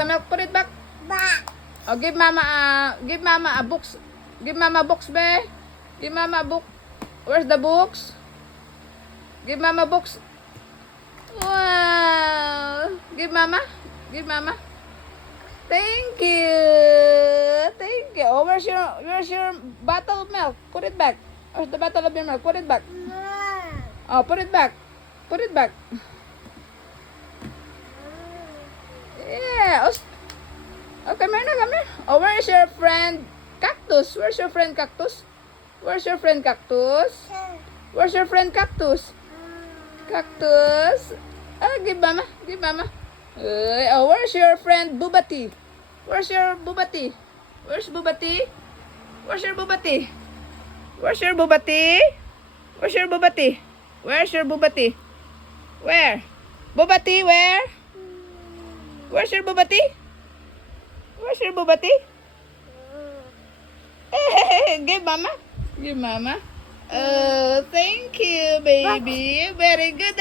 the milk. Put it back. Oh, give mama a books. Give mama books, be. Give mama a book. Where's the books? Give mama books. Wow. Give mama. Give mama. Thank you. Thank you. Oh, where's your bottle of milk? Put it back. Where's the bottle of your milk? Put it back. Oh, put it back. Put it back. Yeah. Oh, come here na, come here. Oh, where is your friend Cactus? Where's your friend Cactus? Where's your friend Cactus? Where's your friend Cactus? Cactus. Ah, give mama. Give mama. Oh, where's your friend Bubati? Where's your Bubati? Where's Bubati? Where's your Bubati? Where's your Bubati? Where's your Bubati? Where's your Bubati? Where? Bubati, where? Where's your Bubati? Where's your Bubati? Give mama. Give mama. Oh, thank you, baby. Very good.